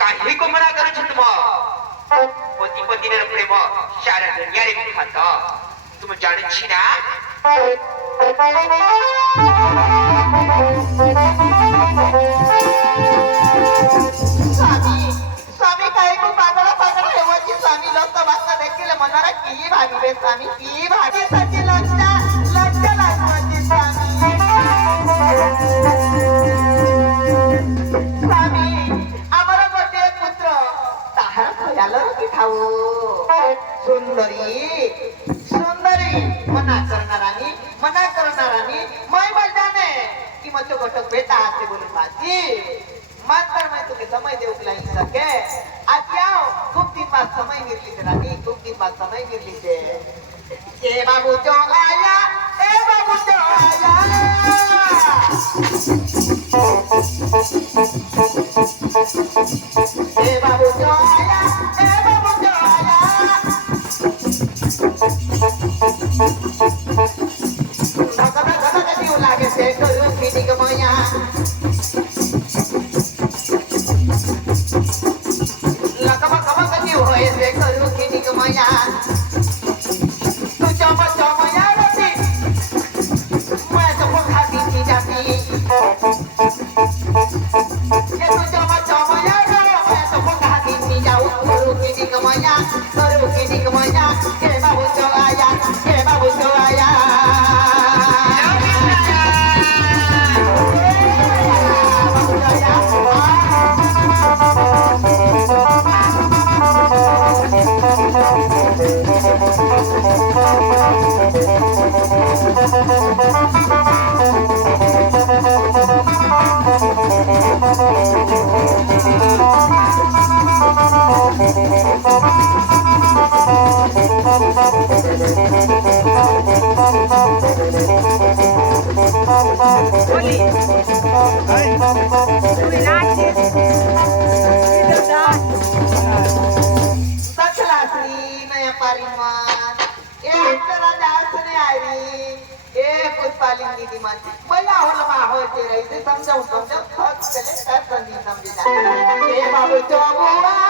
काही कुमरा करू तुम पति पति प्रेम सारा दुनिया रे विख्यात तुम जान छी ना स्वामी स्वामी काही को पागल पागल हेवची स्वामी लोक बात देखिले मनारा की भाबिबे स्वामी की भाबी सच्ची लज्जा लज्जा लागते स्वामी स्वामी आमर गोटे पुत्र ताहार खयाल रखी ठाऊ सुंदरी सुंदरी मना करणारानी मैं बोल जाने कि मचो गोटक बेटा आते बोली बाजी मात्र मैं तुम्हें समय दे उगलाई सके आज आओ खूब दिन बाद समय मिल लीजिए रानी खूब दिन बाद समय मिल लीजिए ए बाबू जो आया ए बाबू जो आया ए बाबू जो आया ए बाबू जो आया धका धका कति लागे से करू किनी कमाया समझाऊ समझाऊ थक चले कर संदी समझी जाए ए बाबू जो बुआ